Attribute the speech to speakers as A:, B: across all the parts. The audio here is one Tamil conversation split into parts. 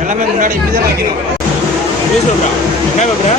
A: எல்லாமே முன்னாடி இப்படி தான் வைக்கணும். நீ என்ன பேப்பரா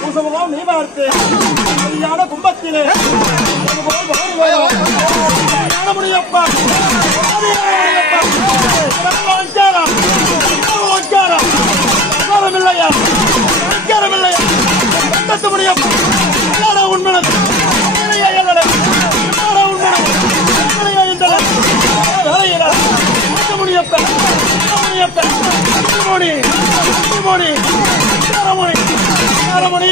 B: பூசமுகம் நீ பார்த்து சரியான கும்பத்திலே. முடியப்பா மணி எட்டு மணி ஏழு மணி ஏழு மணி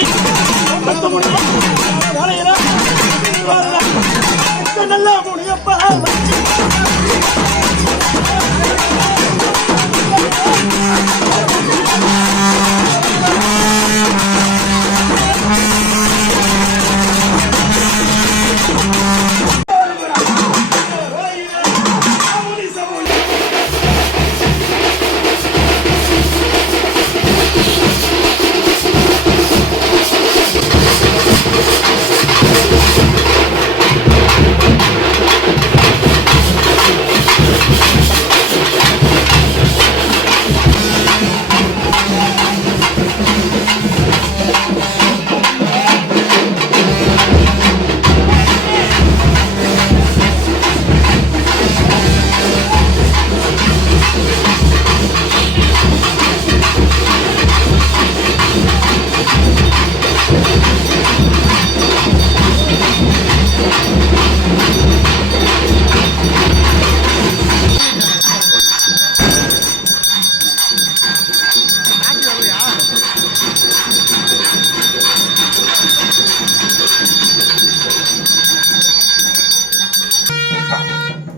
B: பத்து மணி நல்லா முடியப்பா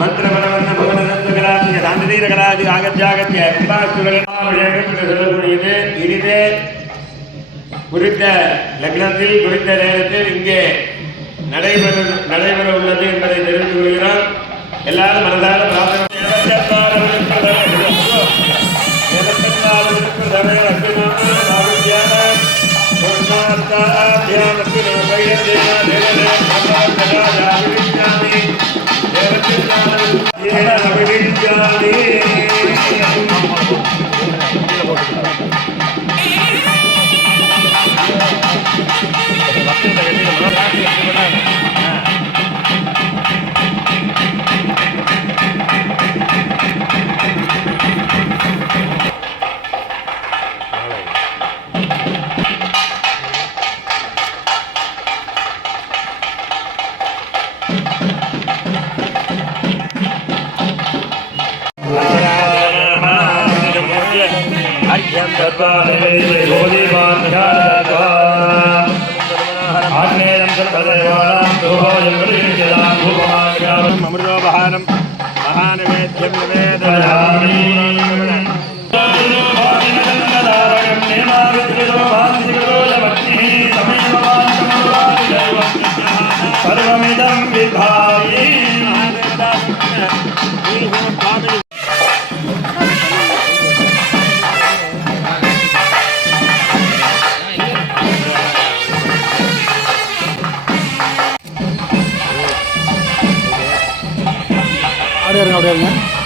A: மந்திரபலவந்த பகவதீரகராஜி குறித்த லக்னத்தில் குறித்த நேரத்தில் இங்கே நடைபெற நடைபெற உள்ளது என்பதை தெரிந்து கொள்கிறோம். எல்லாரும் மனதார பிரார்த்தனை అమృతోపహారం
C: మహానివేద్యం నివేదయామి
B: அப்படியே இருங்க அப்படியே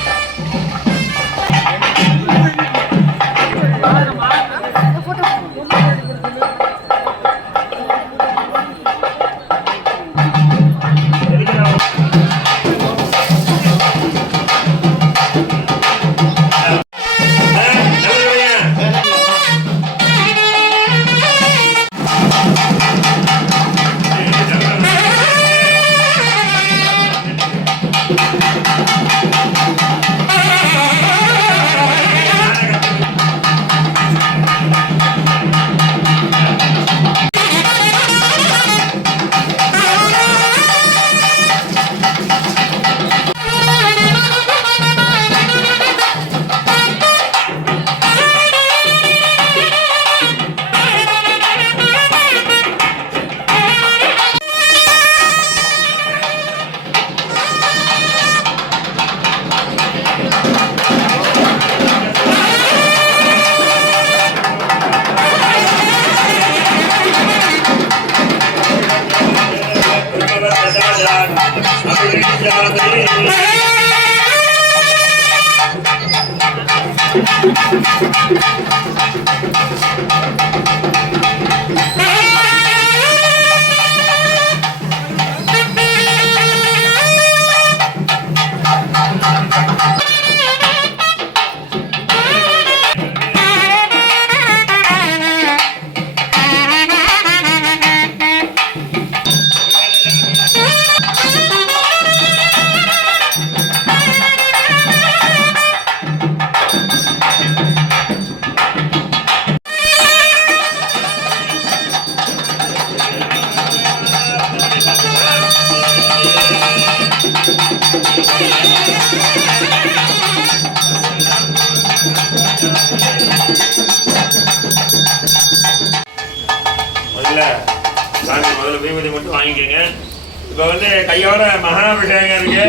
A: இப்போ வந்து கையோட மகாபிஷேகம் இருக்கு.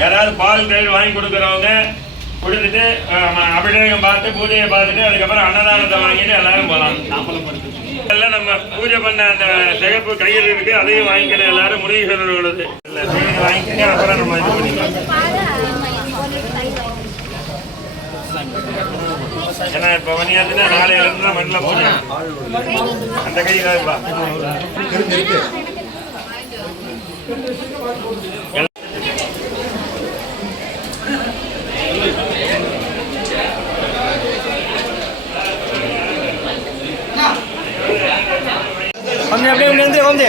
A: யாராவது பால் தயிர் வாங்கி கொடுக்குறவங்க கொடுத்துட்டு அபிஷேகம் பார்த்து பூஜையை பார்த்துட்டு அதுக்கப்புறம் அன்னதானத்தை வாங்கிட்டு எல்லாரும் போகலாம். எல்லாம் நம்ம பூஜை பண்ண அந்த சிகப்பு கையில் இருக்கு அதையும் வாங்கிக்கணும் எல்லாரும் முனீஸ்வரர்களது இல்லை வாங்கிக்கிட்டு அப்புறம் நம்ம இது பண்ணிக்கலாம். ஏன்னா இப்போ மணியாச்சுன்னா நாளையிலேருந்து தான் மண்ணில் பூஜை. அந்த கை இருப்பா
B: வந்து அப்படியே வந்து வந்து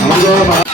A: நல்லபடியா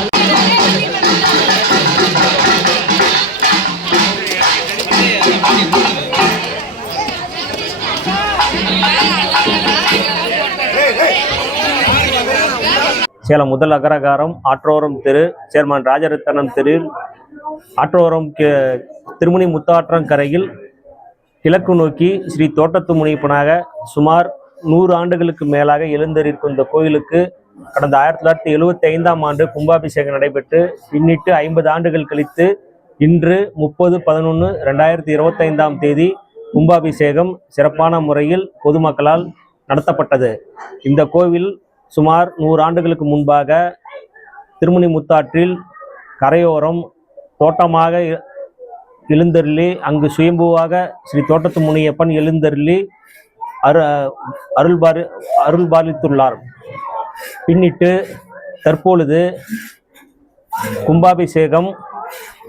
D: சேலம் முதல் அகரகாரம் ஆற்றோரம் தெரு சேர்மன் ராஜரத்தனம் தெரு ஆற்றோரம் திருமணி திருமுனி முத்தாற்றங்கரையில் கிழக்கு நோக்கி ஸ்ரீ தோட்டத்து முனைப்பனாக சுமார் நூறு ஆண்டுகளுக்கு மேலாக எழுந்தறிக்கும் இந்த கோயிலுக்கு கடந்த ஆயிரத்தி தொள்ளாயிரத்தி எழுவத்தி ஐந்தாம் ஆண்டு கும்பாபிஷேகம் நடைபெற்று பின்னிட்டு ஐம்பது ஆண்டுகள் கழித்து இன்று முப்பது பதினொன்று ரெண்டாயிரத்தி இருபத்தைந்தாம் தேதி கும்பாபிஷேகம் சிறப்பான முறையில் பொதுமக்களால் நடத்தப்பட்டது. இந்த கோவில் சுமார் நூறு ஆண்டுகளுக்கு முன்பாக திருமணி முத்தாற்றில் கரையோரம் தோட்டமாக எழுந்தருளி அங்கு சுயம்புவாக ஸ்ரீ தோட்டத்து முனியப்பன் எழுந்தருளி அரு அருள்பாரி அருள்பாலித்துள்ளார். பின்னிட்டு தற்பொழுது கும்பாபிஷேகம்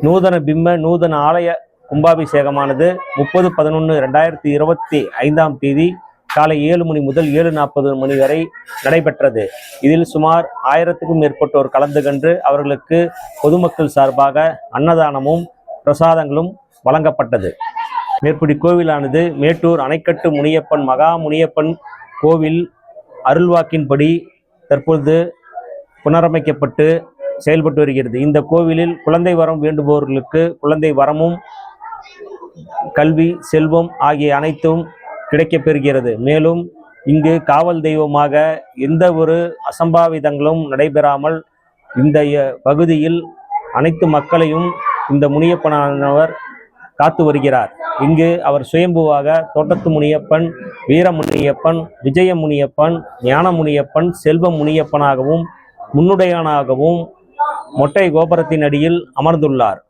D: நூதன பிம்ப நூதன ஆலய கும்பாபிஷேகமானது முப்பது பதினொன்று ரெண்டாயிரத்தி இருபத்தி ஐந்தாம் தேதி காலை ஏழு மணி முதல் ஏழு நாற்பது மணி வரை நடைபெற்றது. இதில் சுமார் ஆயிரத்துக்கும் மேற்பட்டோர் கலந்து கண்டு அவர்களுக்கு பொதுமக்கள் சார்பாக அன்னதானமும் பிரசாதங்களும் வழங்கப்பட்டது. மேற்படி கோவிலானது மேட்டூர் அணைக்கட்டு முனியப்பன் மகா முனியப்பன் கோவில் அருள்வாக்கின்படி தற்பொழுது புனரமைக்கப்பட்டு செயல்பட்டு வருகிறது. இந்த கோவிலில் குழந்தை வரம் வேண்டுபவர்களுக்கு குழந்தை வரமும் கல்வி செல்வம் ஆகிய அனைத்தும் கிடைக்கப்பெறுகிறது. மேலும் இங்கு காவல் தெய்வமாக எந்த ஒரு அசம்பாவிதங்களும் நடைபெறாமல் இந்த பகுதியில் அனைத்து மக்களையும் இந்த முனியப்பனானவர் காத்து வருகிறார். இங்கு அவர் சுயம்புவாக தோட்டத்து முனியப்பன் வீரமுனியப்பன் விஜய முனியப்பன் ஞான முனியப்பன் செல்வ முனியப்பனாகவும் முன்னுடையனாகவும் மொட்டை கோபுரத்தின் அடியில் அமர்ந்துள்ளார்.